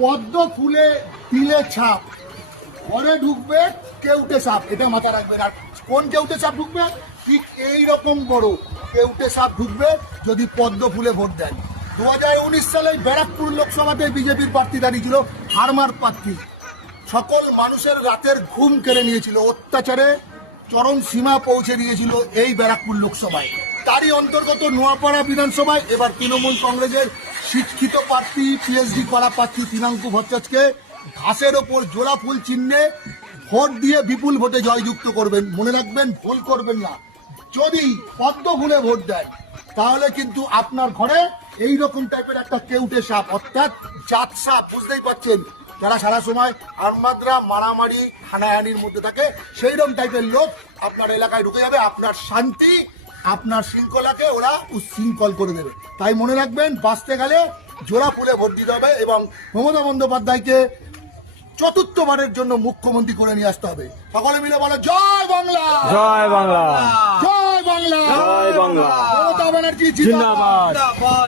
পদ্ম ফুলে তিলে ছাপ, ঘরে ঢুকবে কেউটে সাপ, এটা মাথায় রাখবেন। আর কোন কেউটে সাপ ঢুকবে? ঠিক এইরকম বড় কেউটে সাপ ঢুকবে যদি পদ্ম ফুলে ভোট দেন। 2019 সালে ব্যারাকপুর লোকসভাতে বিজেপির প্রার্থী দাঁড়িয়েছিল, হারমার প্রার্থী। সকল মানুষের রাতের ঘুম কেড়ে নিয়েছিল, অত্যাচারে চরম সীমা পৌঁছে দিয়েছিল এই ব্যারাকপুর লোকসভায়। তারই অন্তর্গত নোয়াপাড়া বিধানসভায় এবার তৃণমূল কংগ্রেসের শিক্ষিত প্রার্থী, পিএইচডি করা প্রার্থী পিনাঙ্কু ভট্টাচার্যকে ঘাসের ওপর জোড়া ফুল চিহ্নে ভোট দিয়ে বিপুল ভোটে জয়যুক্ত করবেন। মনে রাখবেন, ভুল করবেন না। যদি পদ্ম ফুলে ভোট দেন তাহলে কিন্তু আপনার ঘরে এই রকম টাইপের একটা কেউটে সাপ, অর্থাৎ জাত সাপ, বুঝতেই পারছেন, যারা সারা সময় আনমাদ্রা মারামারি হানাহানির মধ্যে থাকে, সেই রকম টাইপের লোক আপনার এলাকায় ঢুকে যাবে। আপনার শান্তি, আপনার শৃঙ্খলাকে ওরা উচ্ছৃঙ্খল করে দেবে। তাই মনে রাখবেন, বাঁচতে গেলে জোড়া ফুলে ভোট দিতে হবে এবং মমতা বন্দ্যোপাধ্যায়কে চতুর্থবারের জন্য মুখ্যমন্ত্রী করে নিয়ে আসতে হবে। সকলে মিলে বলে জয় বাংলা, জয় বাংলা, জয় বাংলা, জয় বাংলা। মমতা ব্যানার্জি জিন্দাবাদ। জিন্দাবাদ।